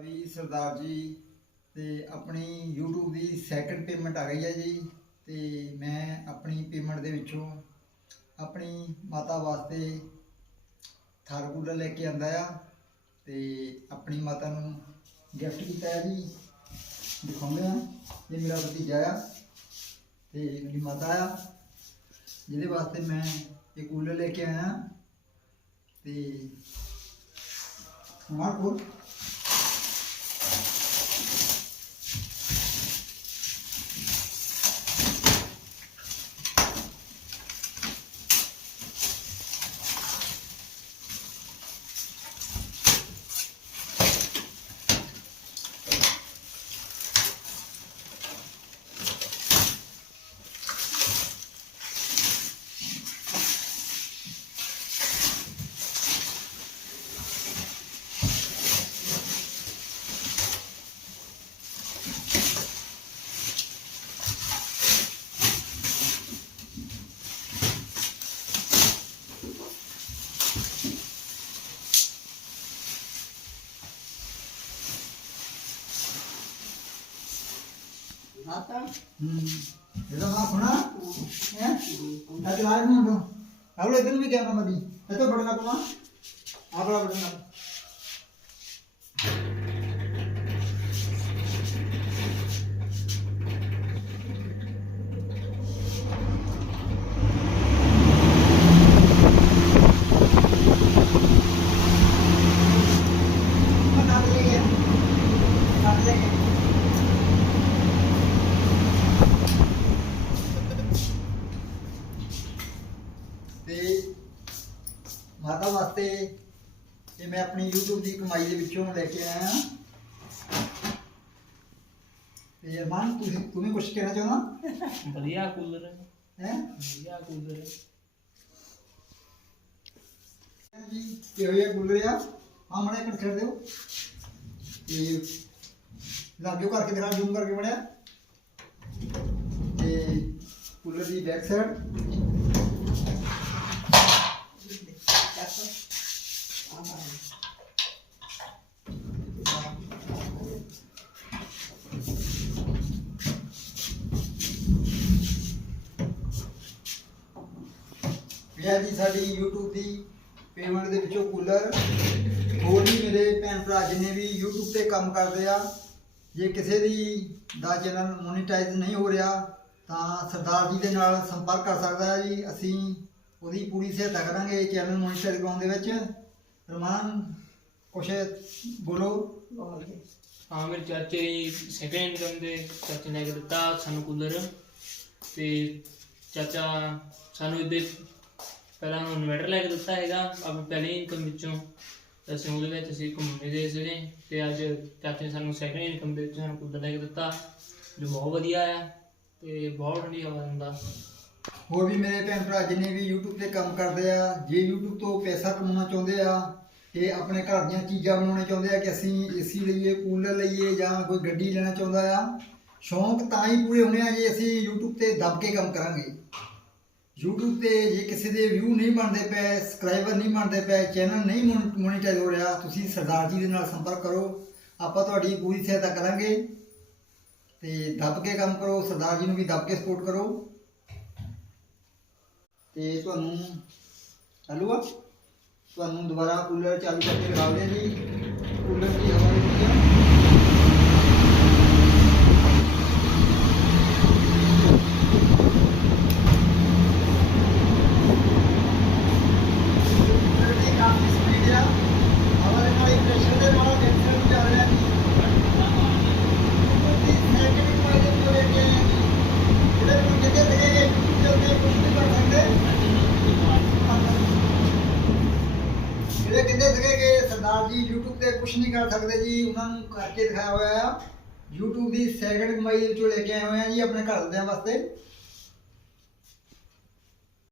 ਵੀ ਸਰਦਾਰ ਜੀ ਤੇ ਆਪਣੀ YouTube ਦੀ second payment ਆ ਗਈ ਹੈ ਜੀ ਤੇ ਮੈਂ ਆਪਣੀ ਪੇਮੈਂਟ ਦੇ ਵਿੱਚੋਂ ਆਪਣੀ ਮਾਤਾ ਵਾਸਤੇ ਥਾਰ ਕੂਲਰ ਲੈ ਕੇ ਆਂਦਾ ਆ ਤੇ ਆਪਣੀ ਮਾਤਾ ਨੂੰ ਗਿਫਟ ਕੀਤਾ ਹੈ ਜੀ। ਦਿਖਾਉਂਦੇ ਆ ਇਹ ਮੇਰਾ ਭਤੀਜਾ ਆ ਤੇ ਮੇਰੀ ਮਾਤਾ ਆ, ਜਿਹਦੇ ਵਾਸਤੇ ਮੈਂ ਇਹ ਕੂਲਰ ਲੈ ਕੇ ਆਇਆ ਤੇ ਮਾਰਕੋ आता ਹੂੰ ਇਹਦਾ ਨਾ ਸੁਣਾ ਹੈ ਅੱਜ ਲਾਈਵ ਨੂੰ ਦੋ ਅਗਲੇ ਦਿਨ ਵੀ ਕਹਿਣਾ ਮਦੀ ਇਹ ਤਾਂ ਬੜਾ ਲੱਗਣਾ ਆਗਲਾ ਬੜਾ ਨਾ ਕੱਟ ਲੈ ਗਿਆ ਕੱਟ ਲੈ ਗਿਆ ਤੇ ਮਾਤਾ ਵਾਸਤੇ ਇਹ ਮੈਂ ਆਪਣੀ YouTube ਦੀ ਕਮਾਈ ਦੇ ਵਿੱਚੋਂ ਲੈ ਕੇ ਆਇਆ ਹਾਂ। ਤੇ ਅਰਮਾਨ ਤੁਸੀਂ ਤੂੰ ਵੀ ਕੁਝ ਕਹਿਣਾ ਚਾਹੁੰਦਾ? ਵਧੀਆ ਕੂਲਰ ਹੈ। ਹੈ? ਵਧੀਆ ਕੂਲਰ ਹੈ। ਜੀ ਕਿਹੋ ਜਿਹਾ ਕੂਲਰ ਆ? ਆ ਮੜਾ ਇੱਕ ਛੱਡ ਦਿਓ। ਤੇ ਲਾਗਿਓ ਕਰਕੇ ਦਿਖਾ ਜ਼ੂਮ ਕਰਕੇ ਮੜਿਆ ਤੇ ਕੂਲਰ ਦੀ ਬੈਕ ਸਾਈਡ ਇਹ ਜੀ ਸਾਡੀ YouTube ਦੀ ਪੇਮੈਂਟ ਦੇ ਵਿੱਚੋਂ ਕੂਲਰ ਹੋਰ ਵੀ ਮੇਰੇ ਭੈਣ ਭਰਾ ਜਿੰਨੇ ਵੀ YouTube ਤੇ ਕੰਮ ਕਰਦੇ ਆ, ਜੇ ਕਿਸੇ ਦੀ ਦਾ ਚੈਨਲ ਮੋਨੀਟਾਈਜ਼ ਨਹੀਂ ਹੋ ਰਿਹਾ, ਤਾਂ ਸਰਦਾਰ ਜੀ ਦੇ ਨਾਲ ਸੰਪਰਕ ਕਰ ਸਕਦਾ ਹੈ ਜੀ। ਅਸੀਂ ਉਹਦੀ ਪੂਰੀ ਸਹਾਇਤਾ ਕਰਾਂਗੇ ਚੈਨਲ ਮੋਨੀਟਰ ਕਰਾਉਣ ਦੇ ਵਿੱਚ। ਰਮਾਨ, ਕੁਛ ਬੋਲੋ। ਹਾਂ, ਮੇਰੇ ਚਾਚੇ ਜੀ ਸੈਕਿੰਡ ਇਨਕਮ ਦੇ ਚਾਚੇ ਨੇ ਦਿੱਤਾ ਸਾਨੂੰ ਕੂਲਰ ਤੇ ਚਾਚਾ ਸਾਨੂੰ ਇਹਦੇ ਪਹਿਲਾਂ ਇਨਵਰਟਰ ਲੈ ਕੇ ਦਿੱਤਾ ਹੈਗਾ ਆਪਣੀ ਪਹਿਲੀ ਇਨਕਮ ਵਿੱਚੋਂ ਅਸੀਂ ਉਹਦੇ ਵਿੱਚ ਅਸੀਂ ਘੁੰਮਦੇ ਦੇ ਸੀਗੇ ਤੇ ਅੱਜ ਚਾਚੇ ਨੇ ਸਾਨੂੰ ਸੈਕਿੰਡ ਇਨਕਮ ਦੇ ਵਿੱਚ ਸਾਨੂੰ ਕੂਲਰ ਲੈ ਕੇ ਦਿੱਤਾ, ਜੋ ਬਹੁਤ ਵਧੀਆ ਆ ਤੇ ਬਹੁਤ ਠੰਡੀ ਹਵਾ ਦਿੰਦਾ। ਹੋਰ ਵੀ ਮੇਰੇ ਭੈਣ ਭਰਾ ਜਿੰਨੇ ਵੀ YouTube ਤੇ ਕੰਮ ਕਰਦੇ ਆ, ਜੇ YouTube ਤੋਂ ਪੈਸਾ ਕਮਾਉਣਾ ਚਾਹੁੰਦੇ ਆ ਤੇ ਆਪਣੇ ਘਰ ਦੀਆਂ ਚੀਜ਼ਾਂ ਬਣਾਉਣੇ ਚਾਹੁੰਦੇ ਆ ਕਿ ਅਸੀਂ ਏਸੀ ਲਈਏ, ਕੂਲਰ ਲਈਏ ਜਾਂ ਕੋਈ ਗੱਡੀ ਲੈਣਾ ਚਾਹੁੰਦਾ ਆ, ਸ਼ੌਂਕ ਤਾਂ ਹੀ ਪੂਰੇ ਹੋਣੇ ਆ ਜੇ ਅਸੀਂ YouTube ਤੇ ਦੱਬ ਕੇ ਕੰਮ ਕਰਾਂਗੇ। YouTube ਤੇ ਜੇ ਕਿਸੇ ਦੇ ਵਿਊ ਨਹੀਂ ਬਣਦੇ ਪਏ ਸਬਸਕ੍ਰਾਈਬਰ ਨਹੀਂ ਬਣਦੇ ਪਏ ਚੈਨਲ ਨਹੀਂ ਮੋਨੀਟਾਈਜ਼ ਹੋ ਰਿਹਾ, ਤੁਸੀਂ ਸਰਦਾਰ ਜੀ ਦੇ ਨਾਲ ਸੰਪਰਕ ਕਰੋ। ਆਪਾਂ ਤੁਹਾਡੀ ਪੂਰੀ ਸਹਾਇਤਾ ਕਰਾਂਗੇ। ਤੇ ਦੱਬ ਕੇ ਕੰਮ ਕਰੋ, ਸਰਦਾਰ ਜੀ ਨੂੰ ਵੀ ਦੱਬ ਕੇ ਸਪੋਰਟ ਕਰੋ। ਤੇ ਤੁਹਾਨੂੰ ਚਾਲੂ ਤੁਹਾਨੂੰ ਦੁਬਾਰਾ ਕੂਲਰ ਚਾਲੂ ਕਰਕੇ ਲਗਾਉਂਦੇ ਜੀ। ਕੂਲਰ ਦੀ ਹਵਾ ਜਿਹੜੀ ਆ ਕੂਲਰ ਦੀ ਕਾਫੀ ਸਪੀਡ ਆ ਹਵਾ ਦੇ ਨਾਲ ਪ੍ਰੈਸ਼ਰ ਦੇ ਨਾਲ ਟੈਂਪਰੇਚਰ ਨੂੰ ਚੱਲ ਰਿਹਾ ਜੀ ਕੂਲਰ ਦੀ ਸੈਕਿੰਡ ਕੁਆਲਿਟੀ ਦੇ ਜੋ ਲੈ ਕੇ ਆਏ ਆ ਜੀ ਜਿਹੜੇ ਨੂੰ ਕਿਤੇ ਦੇਖੇਗੇ ਤੇ ਉੱਤੇ ਕੁਝ ਨਹੀਂ ਕਰ ਸਕਦੇ ਜਿਹੜੇ ਕਹਿੰਦੇ ਸੀਗੇ ਕਿ ਸਰਦਾਰ ਜੀ YouTube ਤੇ ਕੁਝ ਨਹੀਂ ਕਰ ਸਕਦੇ ਜੀ, ਉਹਨਾਂ ਨੂੰ ਕਰਕੇ ਦਿਖਾਇਆ ਹੋਇਆ ਆ। YouTube ਦੀ ਸੈਕਿੰਡ ਕਮਾਈ ਵਿੱਚੋਂ ਲੈ ਕੇ ਆਏ ਹੋਏ ਆ ਜੀ ਆਪਣੇ ਘਰ ਦੇ ਵਾਸਤੇ।